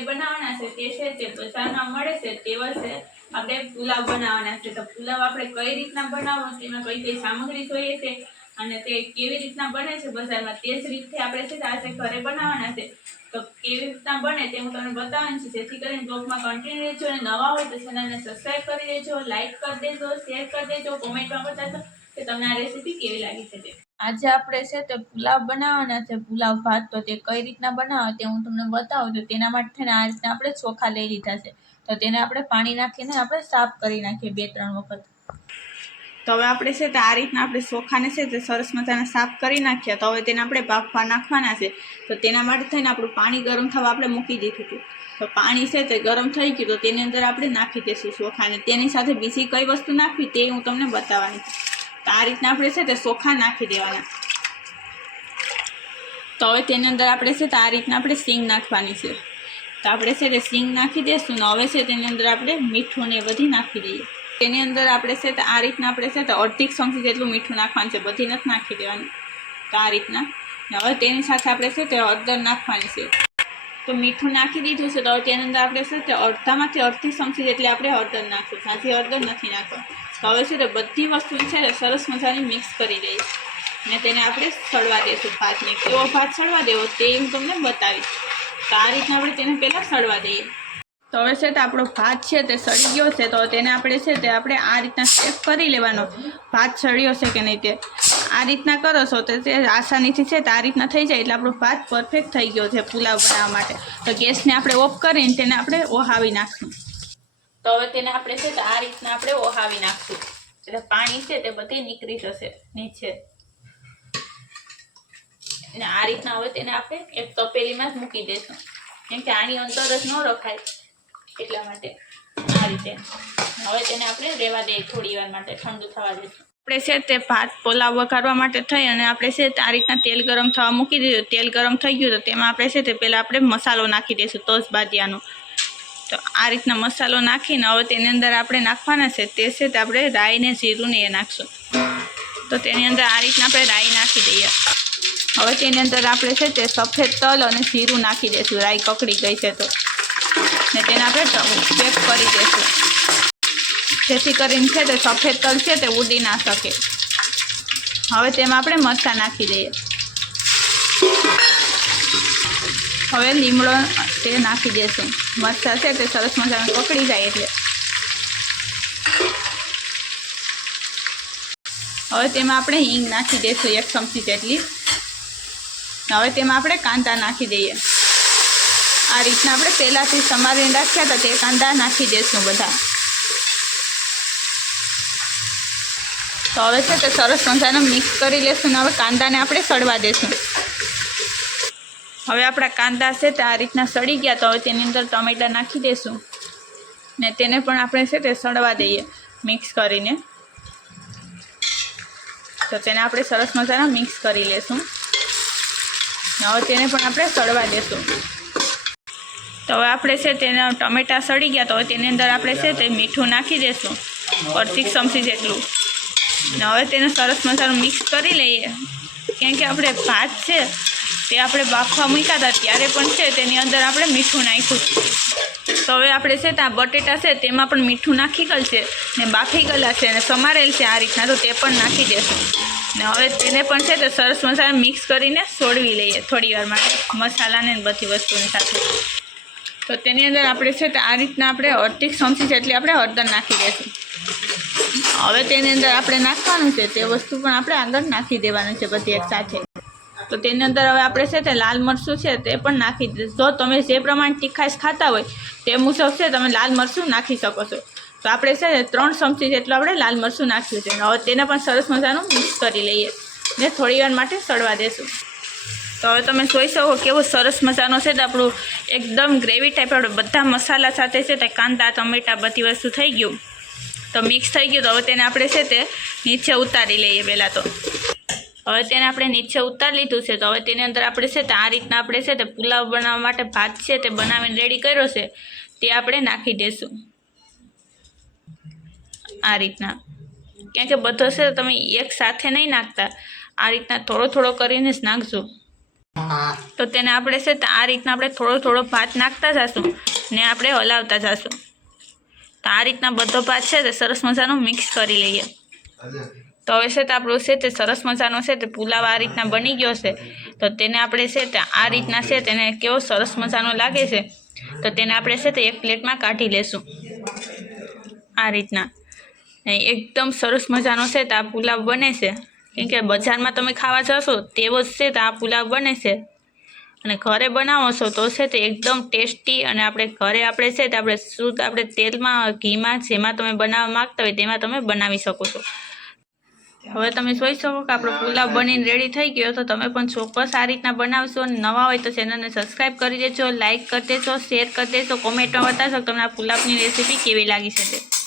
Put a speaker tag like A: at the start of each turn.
A: આપણે બનાવવાના છે તે છે તે બજારમાં મળે છે તેવા છે. આપણે પુલાવ બનાવવાના છે. તો પુલાવ આપણે કઈ રીતના બનાવવો તેમાં કઈ કઈ સામગ્રી જોઈએ છે અને તે કેવી રીતના બને છે બજારમાં તે જ રીતે આપણે છે આજે ઘરે બનાવવાના છે, તો કેવી રીતના બને તે હું તમને બતાવવાની છું. જેથી કરીને બ્લોગમાં કન્ટિન્યુ રહેજો અને નવા હોય તો ચેનલને સબસ્ક્રાઈબ કરી દેજો લાઇક કરી દેજો શેર કરી દેજો કોમેન્ટમાં બતાવજો કે તમને આ રેસીપી કેવી લાગી છે તે. આજે આપણે છે તે પુલાવ બનાવવાના છે. પુલાવ, ભાત તો તે કઈ રીતના બનાવે તે હું તમને બતાવું. તો તેના માટે થઈને આ રીતના આપણે ચોખા લઈ લીધા છે. તો તેને આપણે પાણી નાખીને આપણે સાફ કરી નાખીએ બે, ત્રણ વખત. તો હવે આપણે છે તે આ રીતના આપણે ચોખાને છે તે સરસ મજાના સાફ કરી નાખ્યા. તો હવે તેને આપણે બાફવા નાખવાના છે. તો તેના માટે થઈને આપણું પાણી ગરમ થવા આપણે મૂકી દીધું હતું. તો પાણી છે તે ગરમ થઈ ગયું તો તેની અંદર આપણે નાખી દઈશું ચોખાને. તેની સાથે બીજી કઈ વસ્તુ નાખવી તે હું તમને બતાવવાની છું. આ રીતના આપણે છે તે ચોખા નાખી દેવાના. તો હવે તેની અંદર આપણે છે તો આ રીતના આપણે સિંગ નાખવાની છે. તો આપણે છે તે સિંગ નાખી દઈશું ને હવે છે તેની અંદર આપણે મીઠું ને બધી નાખી દઈએ. તેની અંદર આપણે છે તો આ રીતના આપણે છે તો અડધી ચમચી જેટલું મીઠું નાખવાનું છે, બધી નથી નાખી દેવાની. તો આ રીતના. હવે તેની સાથે આપણે છે તે હળદર નાખવાની છે. તો મીઠું નાખી દીધું છે, તો તેની અંદર આપણે છે તે અડધામાંથી અડધી ચમચી જેટલી આપણે હળદર નાખશું. સાથી હળદર નથી નાખવા તો હવે છે ને બધી વસ્તુ છે ને સરસ મજાની મિક્સ કરી દઈશ. ને તેને આપણે સળવા દઈશું ભાતને. કેવો ભાત સળવા દેવો તે હું તમને બતાવીશ. તો આ રીતના આપણે તેને પહેલાં સળવા દઈએ. તો હવે છે તે આપણો ભાત છે તે સળી ગયો છે, તો તેને આપણે છે તે આપણે આ રીતના ચેક કરી લેવાનો. ભાત સળ્યો છે કે નહીં તે? આ રીતના કરો છો તો તે આસાનીથી છે તે આ રીતના થઈ જાય એટલે આપણો ભાત પરફેક્ટ થઈ ગયો છે પુલાવ બનાવવા માટે. તો ગેસને આપણે ઓફ કરીને તેને આપણે ઓહાવી નાખશું. તો હવે તેને આપણે છે આ રીતના આપણે ઓહાવી નાખશું. એટલે પાણી છે તે બધી નીકળી જશે નીચે. અને આ રીતના હવે તેને આપણે એક તપેલીમાં જ મૂકી દઈશું કેમ કે આની અંદર જ ન રખાય એટલા માટે આ રીતે. હવે તેને આપણે રહેવા દઈએ થોડી વાર માટે, ઠંડુ થવા દઈશું આપણે છે તે ભાત પોલાવ વઘારવા માટે થઈ અને આપણે છે આ રીતના તેલ ગરમ થવા મૂકી દીધું. તેલ ગરમ થઈ ગયું તો તેમાં આપણે છે તે પહેલાં આપણે મસાલો નાખી દઈશું તોસ બાદિયાનો તો આ રીતના મસાલો નાખીને હવે તેની અંદર આપણે નાખવાના છે. તે છે તે આપણે રાઈને જીરું ને એ નાખશું. તો તેની અંદર આ રીતના આપણે રાઈ નાખી દઈએ. હવે તેની અંદર આપણે છે તે સફેદ તલ અને જીરું નાખી દઈશું. રાઈ કકડી ગઈ છે તો. ને તેને આપણે પેક કરી દઈશું. જેથી કરીને છે તે સફેદ તલ છે તે ઉડી ના શકે. હવે તેમાં આપણે મરચાં નાખી દઈએ. હવે લીમડો તે નાખી દેશું. મરચાં છે તે સરસ મજાનું પકડી જાય એટલે. હવે તેમાં આપણે હિંગ નાખી દઈશું એક ચમચી જેટલી. હવે તેમાં આપણે કાંદા નાખી દઈએ. આ રીતના આપણે પહેલાંથી સમારીને રાખ્યા હતા, તે કાંદા નાખી દઈશું બધા. તો હવે છે તે સરસ મજાનું મિક્સ કરી લેશું ને હવે કાંદાને આપણે સળવા દઈશું હવે આપણા કાંદા છે તે આ રીતના સળી ગયા તો હવે તેની અંદર ટમેટા નાખી દઈશું ને તેને પણ આપણે છે તે સડવા દઈએ મિક્સ કરીને. તો તેને આપણે સરસ મજાના મિક્સ કરી લેશું. હવે તેને પણ આપણે સળવા દેશું. તો હવે આપણે છે તેના ટમેટાં સડી ગયા તો હવે તેની અંદર આપણે છે તે મીઠું નાખી દઈશું અડધી ચમચી જેટલું. ને હવે તેને સરસ મજાનું મિક્સ કરી લઈએ. કેમ કે આપણે ભાત છે તે આપણે બાફવા મૂક્યા હતા ત્યારે પણ છે, તેની અંદર આપણે મીઠું નાખ્યું. તો હવે આપણે છે ત્યાં બટેટા છે, તેમાં પણ મીઠું નાખી ગયેલ છે ને બાફી ગયેલા છે અને સમારેલ છે આ રીતના, તો તે પણ નાખી દેશું. ને હવે તેને પણ છે તે સરસ મસાલા મિક્સ કરીને સોડવી લઈએ થોડી વાર માટે મસાલાને બધી વસ્તુની સાથે. તો તેની અંદર આપણે છે તે આ રીતના આપણે અડધી ચમચી જેટલી આપણે હળદર નાખી દઈશું હવે તેની અંદર આપણે નાખવાનું છે, તે વસ્તુ પણ આપણે આગળ નાખી દેવાનું છે બધી એક સાથે. તો તેની અંદર હવે આપણે છે તે લાલ મરચું છે તે પણ નાખી જો તમે જે પ્રમાણે તીખાશ ખાતા હોય, તે મુજબ છે તમે લાલ મરચું નાખી શકો છો. તો આપણે છે ને ત્રણ ચમચી જેટલું આપણે લાલ મરચું નાખ્યું છે. હવે તેને પણ સરસ મજાનું મિક્સ કરી લઈએ. ને થોડી વાર માટે સડવા દેશું. તો હવે તમે જોઈ શકો કેવો સરસ મજાનો છે તો આપણું એકદમ ગ્રેવી ટાઈપ આપણે બધા મસાલા સાથે છે તે કાંદા, ટમેટા બધી વસ્તુ થઈ ગયું. તો મિક્સ થઈ ગયું. તો હવે તેને આપણે છે તે નીચે ઉતારી લઈએ પહેલાં તો. હવે તેને આપણે નીચે ઉતાર લીધું છે. તો હવે તેની અંદર આપણે છે તે આ રીતના આપણે છે તે પુલાવ બનાવવા માટે ભાત છે તે બનાવીને રેડી કર્યો છે. તે આપણે નાખી દઈશું આ રીતના. કારણ કે બધો છે તમે એક સાથે નહીં નાખતા. આ રીતના થોડો થોડો કરીને જ નાખજો. તો તેને આપણે છે તે આ રીતના આપણે થોડો થોડો ભાત નાખતા જઈશું ને આપણે હલાવતા જઈશું તો આ રીતના બધો ભાત છે તે સરસ મજાનો મિક્સ કરી લઈએ. તો હવે છે તે આપણો છે તે સરસ મજાનો છે તે પુલાવ આ રીતના બની ગયો છે. તો તેને આપણે છે તે આ રીતના છે તેને કેવો સરસ મજાનો લાગે છે. તો તેને આપણે છે તે એક પ્લેટમાં કાઢી લેશું. આ રીતના. એકદમ સરસ મજાનો છે તો આ પુલાવ બને છે. કેમ કે બજારમાં તમે ખાવા જશો તેવો જ છે તો આ પુલાવ બને છે. અને ઘરે બનાવો છો તો છે તે એકદમ ટેસ્ટી અને આપણે ઘરે આપણે છે તે આપણે શુદ્ધ આપણે તેલમાં, ઘીમાં, જેમાં તમે બનાવવા માગતા હોય તેમાં તમે બનાવી શકો છો. હવે તમે જોઈ શકો કે આપણો પુલાવ બનીને રેડી થઈ ગયો તો તમે પણ ચોક્કસ આ રીતના બનાવશો અને નવા હોય તો ચેનલને સબસ્ક્રાઈબ કરી દેજો લાઇક કરી દેજો શેર કરી દેજો કોમેન્ટમાં બતાવશો તમને આ પુલાવની રેસીપી કેવી લાગી તે.